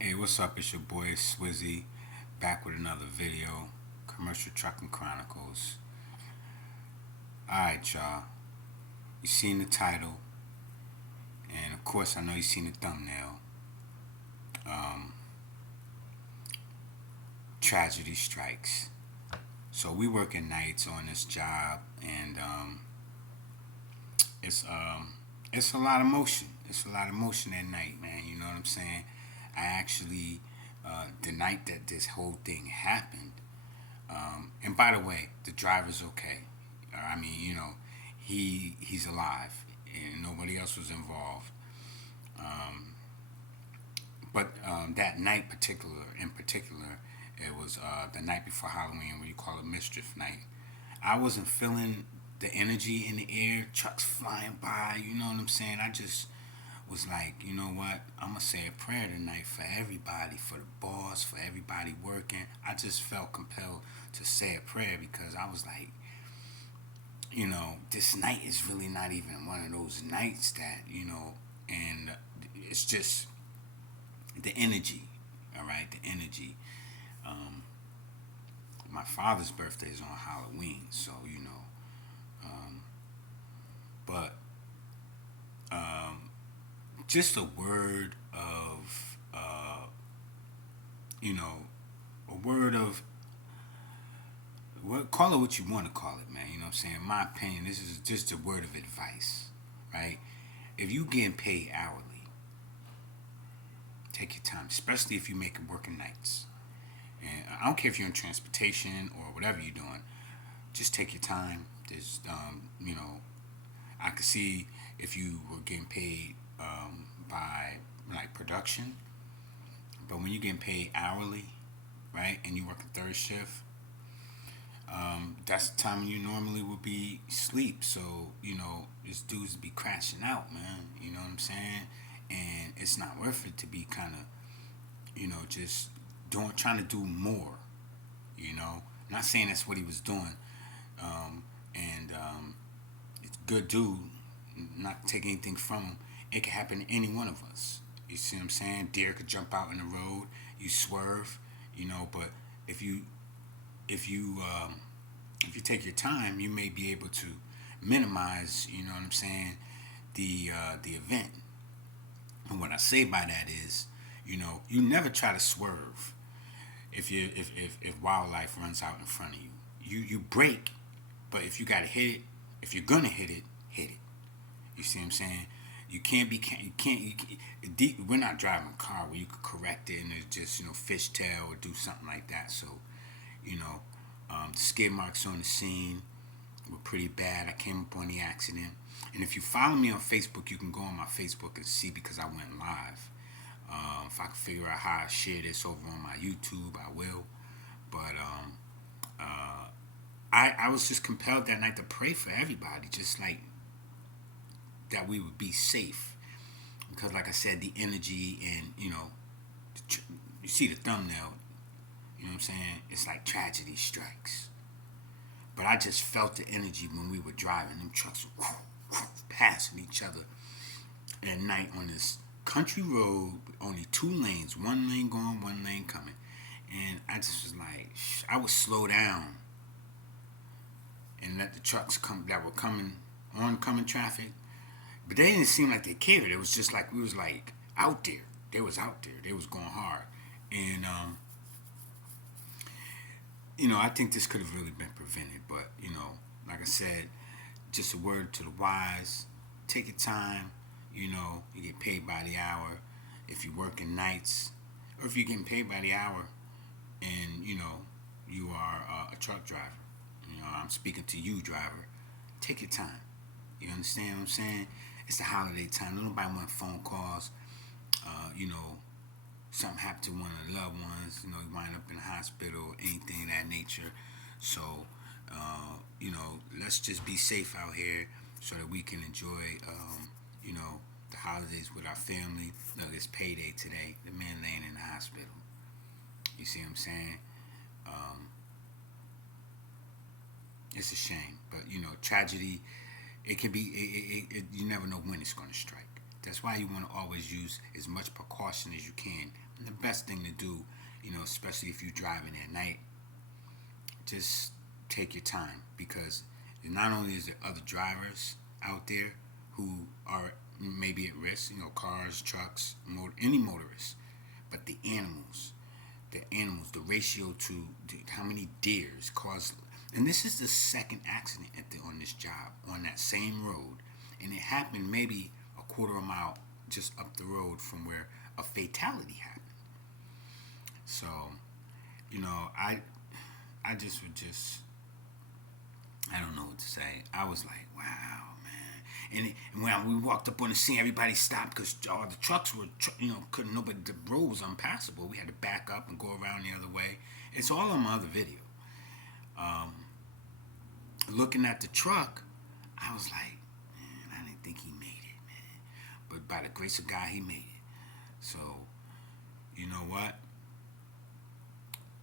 Hey, what's up? It's your boy Swizzy, back with another video, Commercial Trucking Chronicles. Alright, y'all. You seen the title, and of course, I know you seen the thumbnail. Um, Tragedy strikes. So we working nights on this job, and it's it's a lot of motion. It's a lot of motion at night, man. You know what I'm saying? I actually, the night that this whole thing happened. And by the way, the driver's okay. I mean, he's alive, and nobody else was involved. Um, but that night, in particular, it was the night before Halloween, what you call it mischief night. I wasn't feeling the energy in the air, trucks flying by. You know what I'm saying? I just was like, you know what? I'm gonna say a prayer tonight for everybody, for the boss, for everybody working. I just felt compelled to say a prayer because I was like, this night is really not even one of those nights that, and it's just the energy, all right, the energy. Um, my father's birthday is on Halloween, so, um, but um, just a word of, you know, a word of what, call it what you want to call it, man. You know what I'm saying? In my opinion, this is just a word of advice, right? If you getting paid hourly, take your time, especially if you're making working nights. And I don't care if you're in transportation or whatever you're doing. Just take your time. There's, I could see if you were getting paid by like production, but when you're getting paid hourly, right, and you work a third shift, that's the time you normally would be sleep. So this dude's be crashing out, man. You know what I'm saying? And it's not worth it to be kind of, just doing trying to do more. Not saying that's what he was doing. And It's a good dude. Not to take anything from him. It could happen to any one of us. You see what I'm saying? Deer could jump out in the road. You swerve. But if you if you um, if you take your time, you may be able to minimize. You know what I'm saying? The event. And what I say by that is, you never try to swerve if wildlife runs out in front of you. You brake, but if you gotta hit it, if you're gonna hit it. You see what I'm saying? You can't be you can't you, we're not driving a car where you could correct it and it's just fishtail or do something like that. So you know the skid marks on the scene were pretty bad. I came up on the accident, and if you follow me on Facebook, you can go on my Facebook and see because I went live. If I can figure out how I share this over on my YouTube, I will. But I was just compelled that night to pray for everybody, just like that we would be safe. Because, like I said, the energy and, you see the thumbnail, you know what I'm saying? It's like tragedy strikes. But I just felt the energy when we were driving. Them trucks were passing each other at night on this country road with only two lanes, one lane going, one lane coming. And I just was like, I would slow down and let the trucks come that were coming oncoming traffic. But they didn't seem like they cared. It was just like we was like out there. They was out there. They was going hard. And I think this could have really been prevented. But like I said, just a word to the wise. Take your time. You get paid by the hour. If you're working nights, or if you're getting paid by the hour, and you are a truck driver. I'm speaking to you, driver. Take your time. You understand what I'm saying? It's the holiday time. Nobody want phone calls. Uh, you know, Something happened to one of the loved ones. You wind up in the hospital, anything of that nature. So, let's just be safe out here so that we can enjoy, the holidays with our family. Look, it's payday today. The man laying in the hospital. You see what I'm saying? Um, it's a shame, but tragedy. It can be. You never know when it's going to strike. That's why you want to always use as much precaution as you can. And the best thing to do, especially if you're driving at night, just take your time, because not only is there other drivers out there who are maybe at risk, cars, trucks, any motorists, but the ratio to how many deers caused. And this is the second accident on this job on that same road, and it happened maybe a quarter of a mile just up the road from where a fatality happened. So, I just would just, I don't know what to say. I was like, wow, man. And when we walked up on the scene, everybody stopped because all the trucks were, couldn't nobody. The road was unpassable. We had to back up and go around the other way. It's all on my other video. Looking at the truck, I was like, man, I didn't think he made it, man. But by the grace of God, he made it. So, you know what?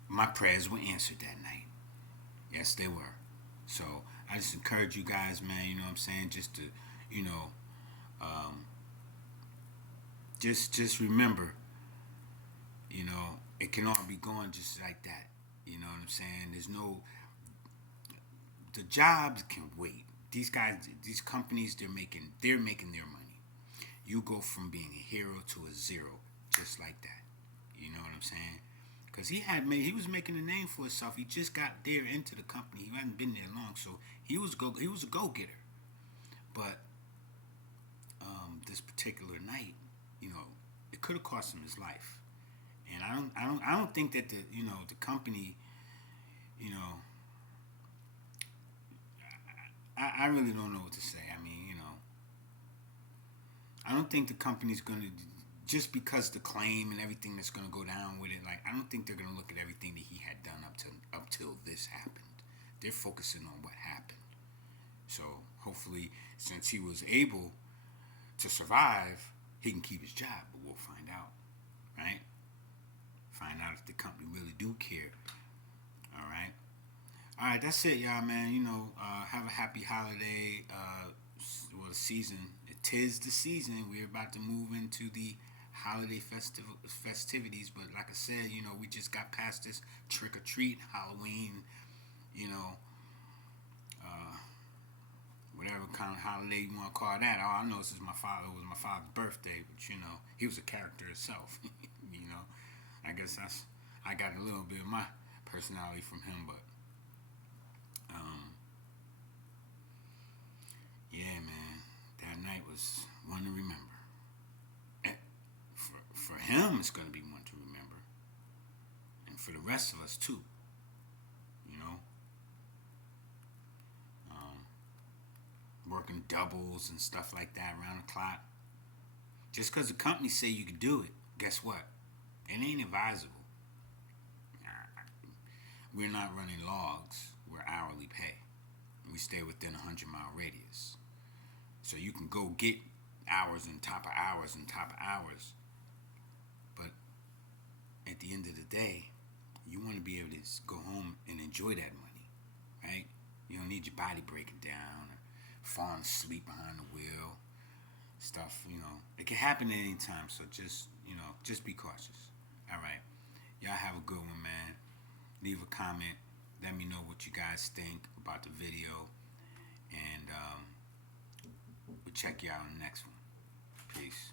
My prayers were answered that night. Yes, they were. So I just encourage you guys, man. You know what I'm saying? Just to, um, just remember, it can all be going just like that. You know what I'm saying? The jobs can wait. These guys, these companies, they're making their money. You go from being a hero to a zero, just like that. You know what I'm saying? Because he was making a name for himself. He just got there into the company. He hadn't been there long, so he was a go getter. But this particular night, it could have cost him his life. And I don't think that the company, you know, I really don't know what to say. I mean, I don't think the company's gonna, just because the claim and everything that's gonna go down with it. Like, I don't think they're gonna look at everything that he had done up till this happened. They're focusing on what happened. So hopefully, since he was able to survive, he can keep his job. But we'll find out, right? Find out if the company really do care. All right. All right, that's it, y'all, man. Have a happy holiday. Well, season. It is the season. We're about to move into the holiday festivities. But like I said, we just got past this trick or treat, Halloween. You know, uh, whatever kind of holiday you want to call that. All I know is it was my father's birthday, but he was a character itself. I guess I got a little bit of my personality from him, but yeah, man, that night was one to remember. And for him, it's gonna be one to remember, and for the rest of us too. You know, working doubles and stuff like that around the clock. Just because the company say you can do it, guess what? It ain't advisable. We're not running logs. We're hourly pay. We stay within a 100-mile radius. So you can go get hours on top of hours on top of hours. But at the end of the day, you want to be able to go home and enjoy that money, right? You don't need your body breaking down or falling asleep behind the wheel. Stuff, it can happen at any time. So just be cautious. All right. Y'all have a good one, man. Leave a comment. Let me know what you guys think about the video. And we'll check you out on the next one. Peace.